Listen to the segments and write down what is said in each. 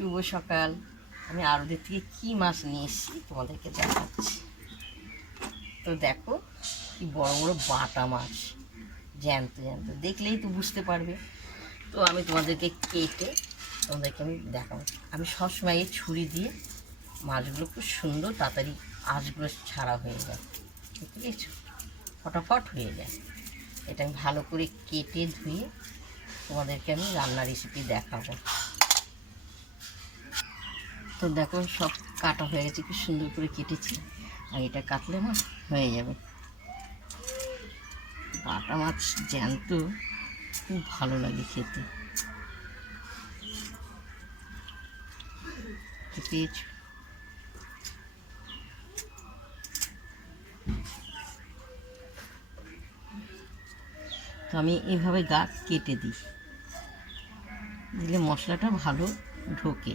শুভ সকাল। আমি আড়তের থেকে কী মাছ নিয়ে এসেছি তোমাদেরকে দেখাচ্ছি। তো দেখো কি বড় বড় বাটা মাছ, জ্যান্ত জ্যান্ত, দেখলেই তো বুঝতে পারবে। তো আমি তোমাদেরকে কেটে তোমাদেরকে আমি দেখাবো। আমি সবসময় এই ছুরি দিয়ে মাছগুলো খুব সুন্দর তাড়াতাড়ি আঁশগুলো ছাড়া হয়ে যায়, বুঝতে পেরেছো? ফটাফট হয়ে যায়। এটা আমি ভালো করে কেটে ধুয়ে তোমাদেরকে আমি রান্নার রেসিপি দেখাবো। তো দেখো সব কাটা হয়ে গেছে, খুব সুন্দর করে কেটেছি। আর এটা কাটলে না হয়ে যাবে। বাটা মাছ জ্যান্ত খুব ভালো লাগে খেতে, পেয়েছো? তো আমি এইভাবে গা কেটে দিই, দিলে মশলাটা ভালো ঢোকে।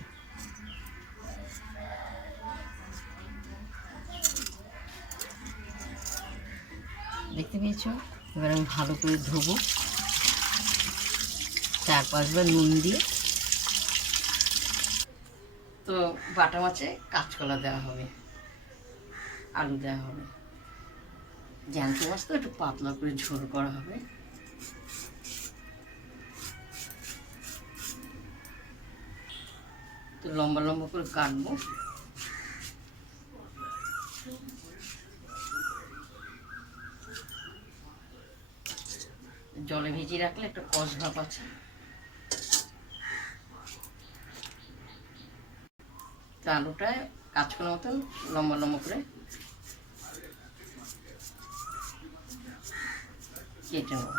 দেখতে পেয়েছো? এবার আমি ভালো করে ধোবো, 4-5 বার নুন দিয়ে। তো বাটা মাছে কাঁচকলা দেওয়া হবে, আলু দেওয়া হবে। জ্যান্ত মাছ তো একটু পাতলা করে ঝোল করা হবে। তো লম্বা লম্বা করে কাটবো। জলে ভিজিয়ে রাখলে একটা কষ ভাব আছে। তো আলুটা কাঁচকলার মতন লম্বা লম্বা করে কেটে নেব।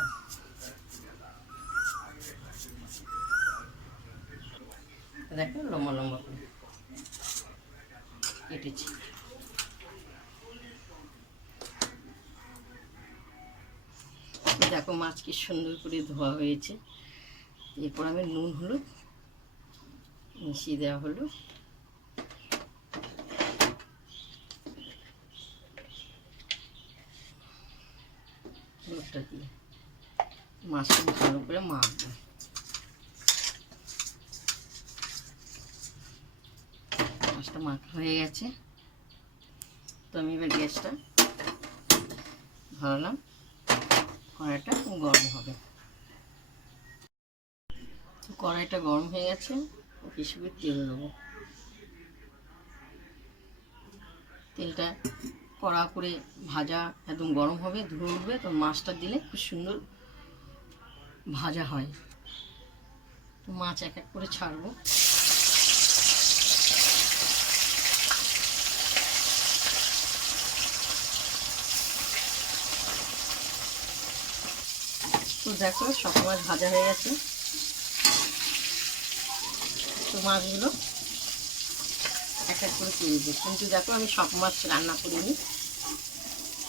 দেখো লম্বা লম্বা করে কেটেছি। দেখো মাছ কি সুন্দর করে ধোয়া হয়েছে। এরপর আমি নুন হলুদ মিশিয়ে দেওয়া হলো। হলুদটা দিয়ে মাছটা ভালো করে মাখবো। মাছটা মাখা হয়ে গেছে। তো আমি এবার গ্যাসটা ধরালাম, কড়াইটা গরম হবে। তো কড়াইটা গরম হয়ে গেছে, হিসেবে তেল দেবো। তেলটা কড়া করে ভাজা একদম গরম হবে, ধুয়ে উঠবে, তো মাছটা দিলে খুব সুন্দর ভাজা হয়। তো মাছ এক এক করে ছাড়বো। তো দেখো সব মাছ ভাজা হয়ে গেছে। তো মাছগুলো এক এক করে তুলবে। কিন্তু দেখো আমি সব মাছ রান্না করিনি,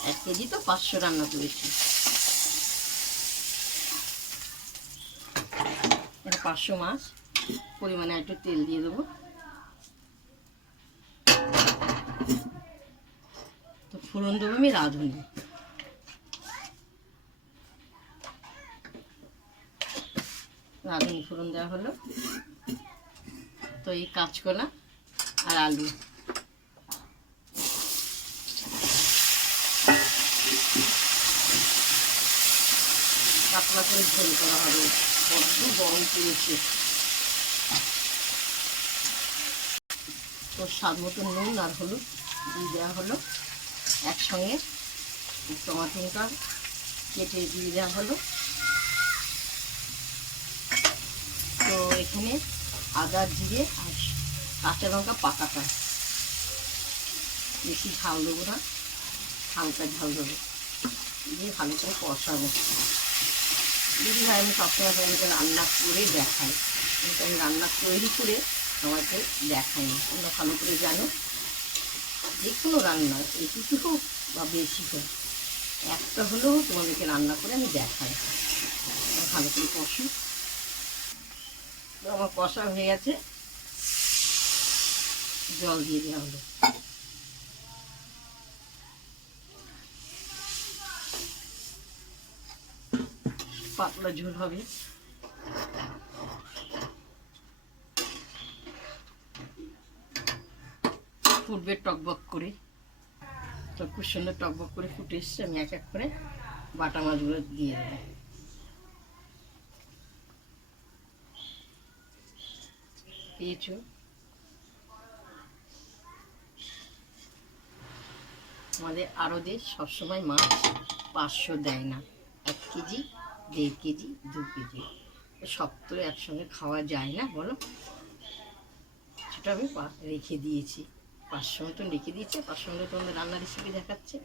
1 কেজি তো 500 রান্না করেছি। এটা 500 মাছ, পরিমাণে একটু তেল দিয়ে দেবো। তো ফোড়ন দেবো আমি রাঁধুনি। রাঁধুনি ফোড়ন দেওয়া হলো। তো এই কাঁচকলা আর আলু পাতলা করে ঝোল করা হবে, বড্ড গরম পড়েছে। তো স্বাদ মতো নুন আর হলুদ দিয়ে দেওয়া হলো। একসঙ্গে টমাটোটা কেটে দিয়ে দেওয়া হলো। তো এখানে আদা জিরে আর কাঁচা লঙ্কা পাকাটা, বেশি ঝাল দেবো না, হালকা ঝাল দেবো, দিয়ে ভালো করে কষাবো। দিদি ভাই আমি সবসময় তোমাদেরকে রান্না করে দেখাই, কিন্তু আমি রান্না তৈরি করে সবাইকে দেখাই না। তোমরা ভালো করে জানো, যে কোনো রান্না একটু হোক বা বেশি হোক, একটা হলেও তোমাদেরকে রান্না করে আমি দেখাই। ভালো করে কষি। তো আমার কষা হয়ে গেছে, জল দিয়ে দেওয়া হলো। পাতলা ঝোল হবে। ফুটবে টকবক করে, তো খুব সুন্দর টকবক করে ফুটে এসছে। আমি এক এক করে বাটা মাছগুলো দিয়ে দেবো। পেয়েছো? আমাদের আড়তে সবসময় মাছ 500 দেয় না, 1 কেজি, 1.5 কেজি, 2 কেজি, সব তো একসঙ্গে খাওয়া যায় না বলো। সেটা আমি রেখে দিয়েছি, 500 মতন রেখে দিয়েছি। 500 মতো তোমাদের রান্নার রেসিপি দেখাচ্ছে।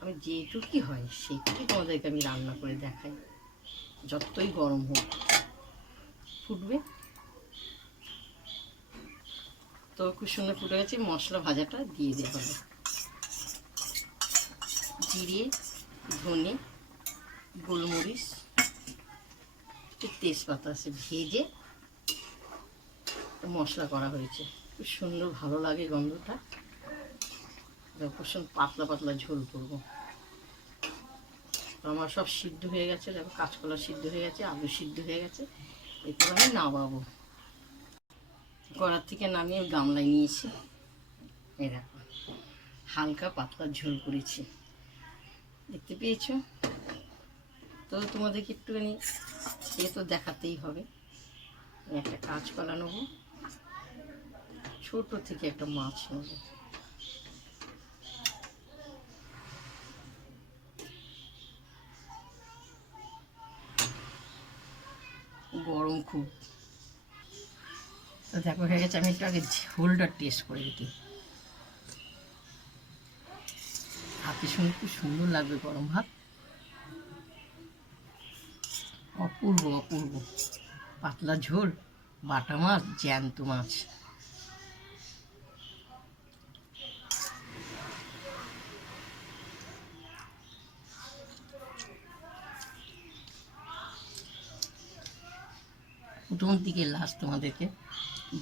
আমি যেটুকুই হয় সেইটুকুই তোমাদেরকে আমি রান্না করে দেখাই, যতই গরম হোক। ফুটবে তো খুব সুন্দর ফুটে গেছে। মশলা ভাজাটা দিয়ে দেবো, জিরে, ধনে, গোলমরিচ, তেজপাতা আছে ভেজে মশলা করা হয়েছে। খুব সুন্দর ভালো লাগে গন্ধটা। খুব সুন্দর পাতলা পাতলা ঝোল করবো। আমার সব সিদ্ধ হয়ে গেছে, দেখো কাঁচকলা সিদ্ধ হয়ে গেছে, আলু সিদ্ধ হয়ে গেছে। এরপর আমি নামাবো। কড়ার থেকে নামিয়ে গামলায় নিয়েছি। এই দেখো হালকা পাতলা ঝোল করেছি, দেখতে পেয়েছো তো? তোমাদেরকে একটুখানি সে তো দেখাতেই হবে। একটা কাঁচকলা নেবো, ছোট থেকে একটা মাছ নেবো। গরম খুব, তো দেখো হয়ে গেছে। আমি একটু আগে ঝোলটা টেস্ট করে দেখি। হাতের সঙ্গে খুব সুন্দর লাগবে গরম ভাত, অপূর্ব অপূর্ব। পাতলা ঝোল, বাটা মাছ, জ্যান্ত মাছ। প্রথম দিকে লাস্ট তোমাদেরকে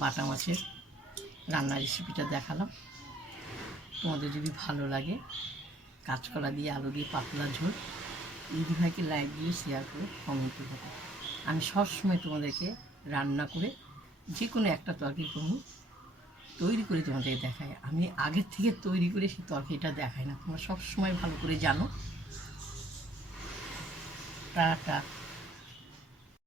বাটা মাছের রান্নার রেসিপিটা দেখালাম। তোমাদের যদি ভালো লাগে, কাঁচকলা দিয়ে আলু দিয়ে পাতলা ঝোল, দিদিভাইকে লাইক দিয়ে শেয়ার করে কমেন্ট করবে। আমি সবসময় তোমাদেরকে রান্না করে যে কোনো একটা তরকারি করবো তৈরি করে তোমাদেরকে দেখাই। আমি আগের থেকে তৈরি করে সেই তরকারিটা দেখাই না, তোমরা সবসময় ভালো করে জানো। টাটা।